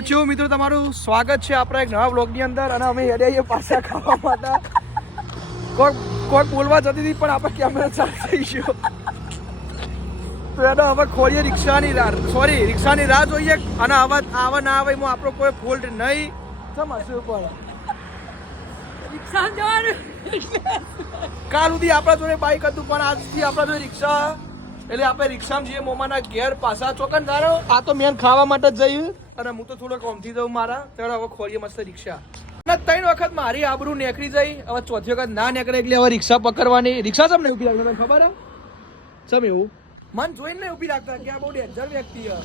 તો છું. મિત્રો તમારું સ્વાગત છે આપણા એક નવા બ્લોગની અંદર અને અમે હેડે આવીએ પાછા ખાવા માટે. કોઈ કોઈ બોલવા જતી હતી પણ આપણે કેમેરા ચાલુ થઈ ગયો. તો એનો હવે ખોલીએ રિક્ષાની રાહ. સોરી રિક્ષાની રાહ જોઈએ અને આવા આવા ના આવે એમાં આપણો કોઈ ફોલ્ટ નહીં. સમજવું પડે. રિક્ષા જવાનું. કાલ સુધી આપણા જોડે બાઇક હતું પણ આજથી આપણા જોડે રિક્ષા એટલે આપણે રિક્ષામાં જઈએ, મોમાના ઘેર પાછા ચોકન ધારો આ તો મેન ખાવા માટે જ જઈએ અને હું તો થોડો કોમથી જઉં મારા. ત્યારે હવે ખોલીએ મસ્ત રિક્ષા. અને ત્રણ વખત મારી આબરૂ નીકળી જઈ. હવે ચોથી વખત ના નીકળે એટલે હવે રિક્ષા પકડવાની. રિક્ષા તમને ઊભી રાખતા તમને ખબર સમ એવું? મન જોઈને ઊભી રાખતા કે આ બહુ ડેન્જર વ્યક્તિ છે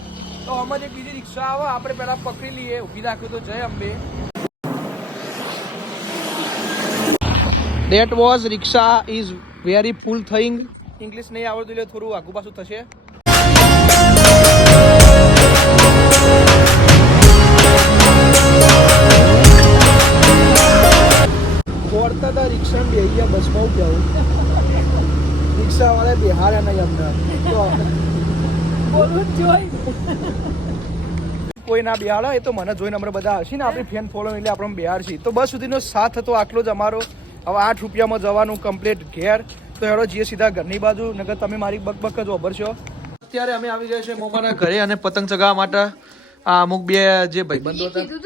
તો આમાં એક બીજી રિક્ષા આવે, આપણે પહેલા પકડી લઈએ. ઊભી રાખ્યું તો જય Ambe. That was rickshaw is very full thing English નહીં આવડતું એટલે થોડું આગુ પાછું થશે. દોડતા હતા રિક્ષા બે ગયા બસમાં કેવું રિક્ષાવાળા બિહાર્યા નહીં અમને. તો જોઈ. કોઈ ના બિહાડે એ તો મને જોઈને અમે બધા હશે ને આપણી ફેન ફોલો એટલે આપણે બિહાર છીએ તો બસ સુધીનો સાથ હતો આટલો જ અમારો. હવે આઠ રૂપિયામાં જવાનું કમ્પ્લીટ ઘેર. તો હેડો જઈએ સીધા ઘરની બાજુ નગર તમે મારી બકબક જ વાપરશો અત્યારે અમે આવી ગયા છે મોમાના ઘરે અને પતંગ ચગાવવા માટે. આ અમુક બે જે ભાઈબંધો હતા. તો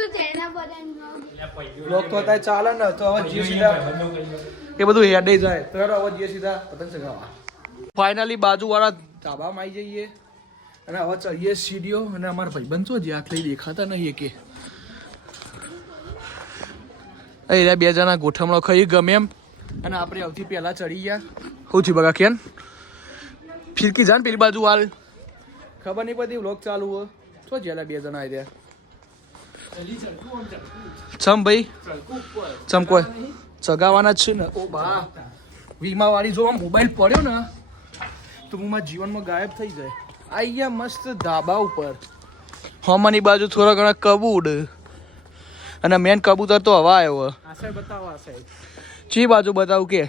બ્લોક તો હતા ચાલે ને તો હવે જઈએ સીધા. એ બધું હેડે જાય. તો હેડો હવે જઈએ સીધા પતંગ ચગાવવા. ફાઇનલી બાજુવાળા ધાબામાં આવી જઈએ. અને હવે ચડીએ સીડીઓ. અને અમારા ભાઈબંધ છો જે આટલી દેખાતા નહીં કે એ બે જણા ગોઠમણો ખાઈ ગમે એમ. અને આપણે સૌથી પહેલા ચડી ગયા. શું થયું બગા કેન ફિરકી જાન પેલી બાજુ હાલ. ખબર નહીં પડતી વ્લોગ ચાલુ હો તો જેલા બે જણા આવી રહ્યા ચમ ભાઈ? ચમ કોઈ? ચગાવવાના જ છે ને. ઓ બા. વીમા વાળી જો મોબાઈલ પડ્યો ને તો હું મારા જીવનમાં ગાયબ થઈ જાય. આઈ ગયા મસ્ત ધાબા ઉપર. હોમાની બાજુ થોડા ઘણા કબૂડ. અને મેન કબૂતર તો હવા આવ્યો. ચી બાજુ બતાવું કે?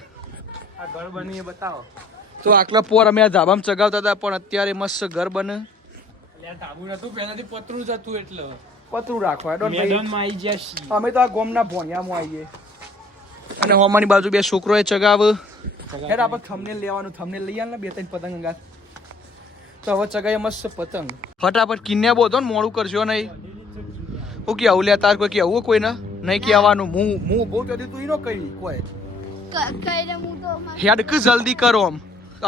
આ ઘર બની બતાવો. તો આટલા પોર અમે આ ધાબામાં ચગાવતા હતા પણ અત્યારે મસ્ત ઘર બને. ધાબુ નતું પહેલાથી પતરું જ હતું એટલે. પતરું રાખવા મેદાનમાં આવી ગયા અમે તો આ ગોમના ભોણિયામાં આવીએ અને હોમાની બાજુ બે છોકરોએ ચગાવ. હેડ આપણે થંબનેલ લેવાનું થંબનેલ લઈ આવે ને બે ત્રણ પતંગ અંગાત તો હવે ચગાવીએ મસ્ત પતંગ. ફટાફટ કિન્યા બોધો ને મોડું કરજો નહીં. હું કે આવું લે તાર કોઈ કે આવું કોઈ ના નહીં કહેવાનું હું હું બહુ જલ્દી તું ઈનો કહી કોઈ. હેડ કે જલ્દી કરો આમ.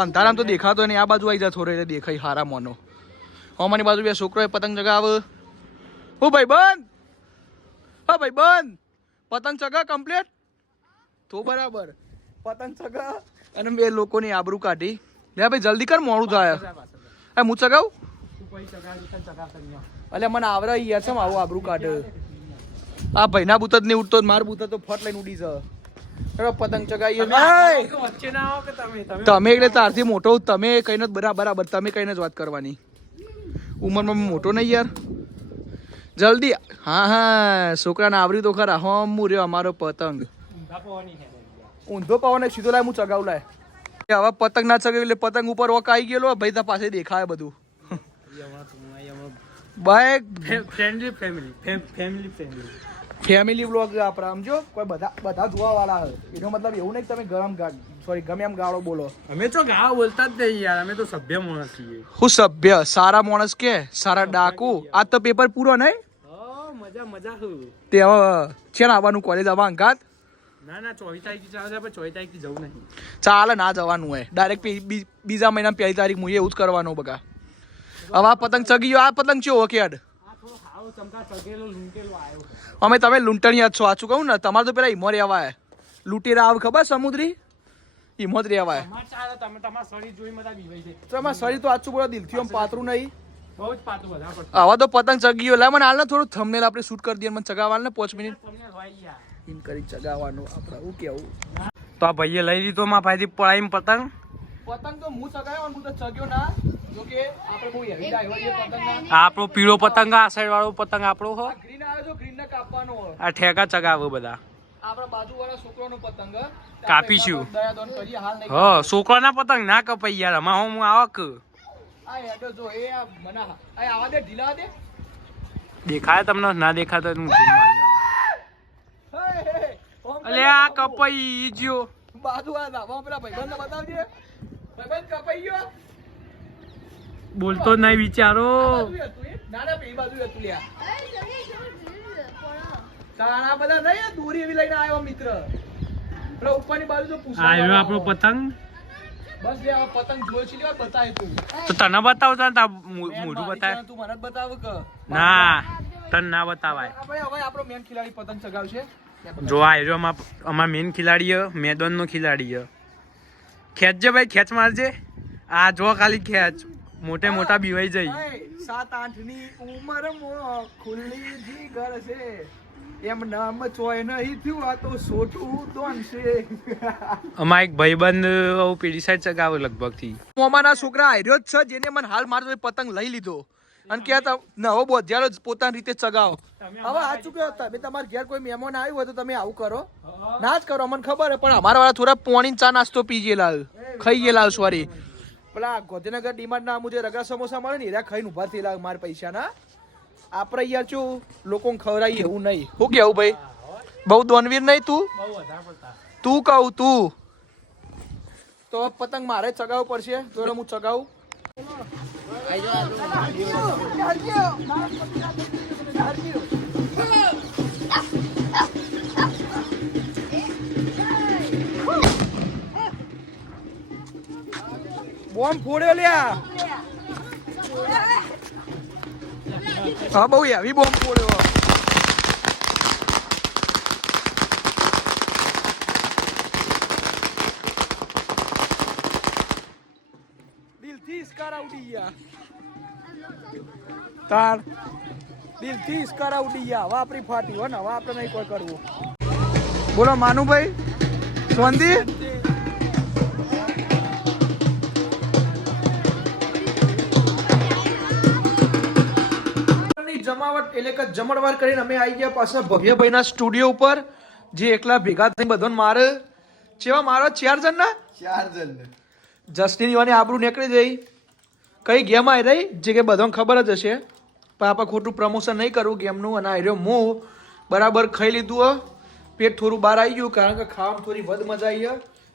અંધારામ તો દેખાતો નહીં આ બાજુ આવી જા થોડો દેખાય હારા મોનો. અમારી બાજુ બે છોકરોએ પતંગ ચગાવ. હું ભાઈ બંધ. હા ભાઈ બંધ. પતંગ ચગા કમ્પ્લીટ તો બરાબર. પતંગ ચગા. અને બે લોકોની આબરૂ કાઢી. લે ભાઈ જલ્દી કર મોડું થાય. હા હું ચગાવું? અલે મને આવરા યાર છે આવું આબરૂ કાઢે. આ ભાઈના બૂત જ નહીં ઉડતો માર બૂત તો ફટ લઈને ઉડી જાય પતંગ ચગાવી તમે? તમે તમે એટલે તારથી મોટો તમે કઈને જ બરાબર બરાબર તમે કઈને જ વાત કરવાની. ઉંમરમાં મોટો નહીં યાર. જલ્દી. હા હા છોકરાને આવરી તો ખરા. હમ હું રહ્યો અમારો પતંગ. ઊંધા પવાની છે ઊંધો પવન સીધો લાય હું ચગાવ લાય. એ હવે પતંગ ના ચગાવી એટલે પતંગ ઉપર વક આવી ગયેલો ભાઈ તા પાસે દેખાય બધું. Bike friendly family family family family vlog આપણે આમ જો કોઈ બધા બધા જોવા વાળા હોય. એનો મતલબ એવું નહીં કે તમે ગરમ સોરી ગમે એમ ગાળો બોલો. અમે તો ગાળો બોલતા જ નહીં યાર અમે તો સભ્ય માણસ છીએ. હું સભ્ય? સારા માણસ કે? સારા ડાકુ? આ તો પેપર પૂરો નહીં? મજા મજા તે હવે છે ને આવવાનું કોલેજ આવવા અંગાત? ના ના ચોવીસ ચાલે પણ ચોવીસ તારીખથી જવું નહીં. ચાલે ના જવાનું હોય. ડાયરેક્ટ બીજા મહિના પહેલી તારીખ હું એવું જ કરવાનું બગા હવે આ પતંગ ચગી ગયો આ પતંગ છે ઓકે આ અમે તમે લૂંટણિયા છો. આછું કહું ને? તમારે તો પેલા ઇમોરી અવાય લૂંટેરા આવ ખબર? સમુદ્રી? ઈમો જ રહેવાય તમારે ચાલે તમે તમારા શરીર તો આછું બોલો દિલથી આમ પાતરું નહીં. બહુ જ પાતું બધા પણ આવા તો પતંગ ચગી ગયો. લા મને હાલ ને થોડું થમનેલ આપણે શૂટ કરી દઈએ મને ચગાવવાનું ને પાંચ મિનિટ. ઇન કરી ચગાવવાનું આપણે હું કેવું? તો આ ભાઈએ લઈ લીધો માં ભાઈથી પડાઈ પતંગ. પતંગ તો હું ચગાવ્યો હું તો ચગ્યો ના. આપણે પીળો પતંગ આ સાઈડ વાળો પતંગ આપણો હો. ગ્રીન આવ્યો છો ગ્રીન ને કાપવાનો હોય. આ ઠેકા ચગાવો બધા. આપણા બાજુવાળા છોકરાનો પતંગ હ. કાપીશું. દયાદોન કરીએ હાલ નહીં હ છોકરાના પતંગ ના કપાઈ યાર હું આવક? આ હેડો જો એ આ મને આ આવા દે ઢીલા દે. દેખાય તમને? ના દેખાતો હું અલે આ કપાઈ ગયો. જ્યો બાજુ આ ભાઈ બતાવજે. ભાઈબંધ કપાઈ ગયો? બોલતો જ નહીં વિચારો. આ આ આપણો પતંગ. આ તું. તને બતાવતા ને તાર મો- મેન મોઢું બતાવે તું મને બતાવ કે. ના તને ના બતાવાય. હવે આપણો મેન ખિલાડી પતંગ ચગાવશે. જો આવ્યો અમાર અમાર મેન ખિલાડી મેદાનનો ખિલાડી. ખેંચજે ભાઈ ખેંચ મારજે. આ જો ખાલી ખેંચ. મોટે મોટા બીવાઈ જઈ સાત આઠની ઉંમર મો ખુલ્લી જીગર છે એમ નામ ચોય નહીં થયું આ તો સોટું દોન છે અમાર એક ભાઈબંધ આવું પેલી સાઈડ ચગાવે લગભગથી મોમાના છોકરા આર્યો જ છે જેને મને હાલ મારો પતંગ લઈ લીધો. અને કહેતા નવો બોધ્યાલો જ્યારે પોતાની રીતે ચગાવો. હવે આ ચૂક્યો તમે તમારા ઘેર કોઈ મહેમાન આવ્યું હોય તો તમે આવું કરો. ના જ કરો મને ખબર હે પણ અમારા વાળા થોડા પોણી ચા નાસ્તો પી ગયેલા ખાઈ ગયેલા સોરી. પેલા ગોધીનગર ડીમાર્ટ ના મુજે રગા સમોસા મળે ને એરા ખાઈને ઊભા થયેલા માર પૈસા ના આપણે યાર છું લોકોને ખવડાવી એવું નહીં. શું કેવું ભાઈ? બહુ દોનવીર નહીં તું? તું કહું તું. તો પતંગ મારે ચગાવવું પડશે. તો હું ચગાવું. બોમ્બ ફોડ્યો લ્યા. હા, બહુ હેવી બોમ્બ ફોડ્યો. દિલથી ઇસ્કારા ઉડી ગયા. તાર દિલથી ઇસ્કારા ઉડી ગયા. આપણી ફાટી, હો ને આપણે નહીં કોઈ કરવું. બોલો, માનુભાઈ સોંધી જમાવટ એટલે કે જમણવાર કરીને અમે આવી ગયા પાછા ભવ્યભાઈના સ્ટુડિયો ઉપર જે એકલા ભેગા થઈને બધાને મારે. ચેવા મારો? ચાર જણ ના ચાર જણ જસ્ટિન યુવાની આબરૂ નીકળી જઈ કઈ ગેમ આવી રહી? જે કે બધાને ખબર જ હશે. પણ આપણે ખોટું પ્રમોશન નહીં કરવું ગેમનું અને આવ્યો હું બરાબર ખાઈ લીધું પેટ થોડું બહાર આવી ગયું કારણ કે ખાવામાં થોડી વધ મજા આવી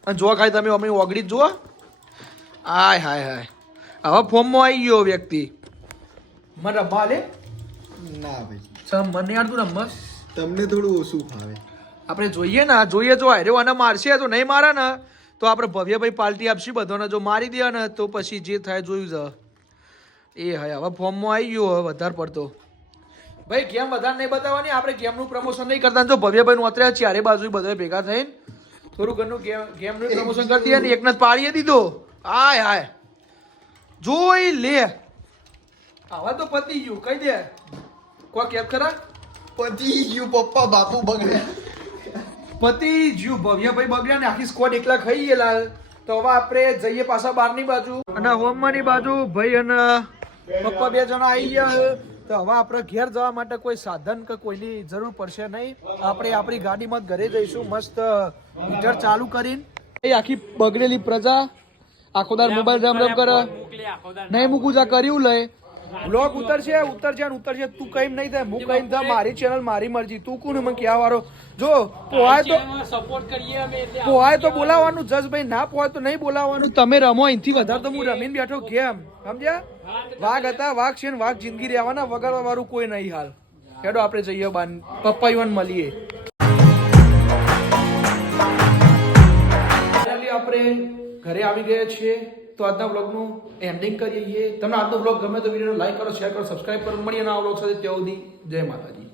અને જો ખાઈ તમે અમે ઓગળી જ જુઓ. હાય હાય હાય. હવે ફોર્મમાં આવી ગયો વ્યક્તિ. મને રમવા લે ના ભાઈ સર મને યાર તું રમસ તમને થોડું ઓછું ફાવે. આપણે જોઈએ ને જોઈએ જો અરે આને મારશે તો નહીં મારે ને તો આપણે ભવ્યભાઈ પાર્ટી આપશું બધાને જો મારી દે ને તો પછી જે થાય જોયું જ. એ હા હવે ફોર્મમાં આવી ગયો હવે વધારે પડતો. ભાઈ ગેમ વધારે નહીં બતાવવાની આપણે ગેમનું પ્રમોશન નહીં કરતા જો ભવ્યભાઈ નું અત્યારે ચારે બાજુ બધા ભેગા થઈને થોડું ઘરનું ગેમ ગેમનું પ્રમોશન કરી અને એકને જ પાડીએ દીધો. હાય હાય. જોઈ લે. આવા તો પતી ગયું કહી દે. કોઈ કેપ ખરા પતિ ગયું પપ્પા બાપુ બગડ્યા. પતિ જ્યુ ભવ્યભાઈ બગડ્યા ને આખી સ્કોડ એકલા ખાઈ ગયેલા તો હવે આપણે જઈએ પાછા બારની બાજુ. અને હોમમાંની બાજુ ભાઈ અને પપ્પા બે જણા આવી ગયા તો હવે આપણે ઘેર જવા માટે કોઈ સાધન કે કોઈની જરૂર પડશે નહીં. આપણે આપણી ગાડીમાં ઘરે જઈશું મસ્ત હીટર ચાલુ કરીને. આખી બગડેલી પ્રજા આખો દાર મોબાઈલ રમ રમ કરે. નહીં મૂકું જા કર્યું લઈ. બ્લોગ ઉતરશે ઉતરશે અને ઉતરશે તું કઈ નહીં થાય. હું કઈ થાય. મારી ચેનલ મારી મરજી. તું કોને મને ક્યાં વાળો જો પોહાય તો પોહાય તો બોલાવવાનું. જજભાઈ ના પોહાય તો નહીં બોલાવવાનું. તમે રમો અહીંથી વધારે તો હું રમીને બેઠો ગેમ સમજ્યા? વાઘ હતા વાઘ છે ને વાઘ જિંદગી રહેવાના. વગાડવા વાળું કોઈ નહીં હાલ. હેડો આપણે જઈએ બાન. પપ્પા યુવાન મળીએ. આપણે ઘરે આવી ગયા છીએ. તો આજના બ્લોગનું એન્ડિંગ કરીએ તમને આજનો બ્લોગ ગમે તો વિડીયોને લાઈક કરો શેર કરો સબસ્ક્રાઈબ કરો. મળીએ ના બ્લોગ સાથે. ત્યાં સુધી જય માતાજી.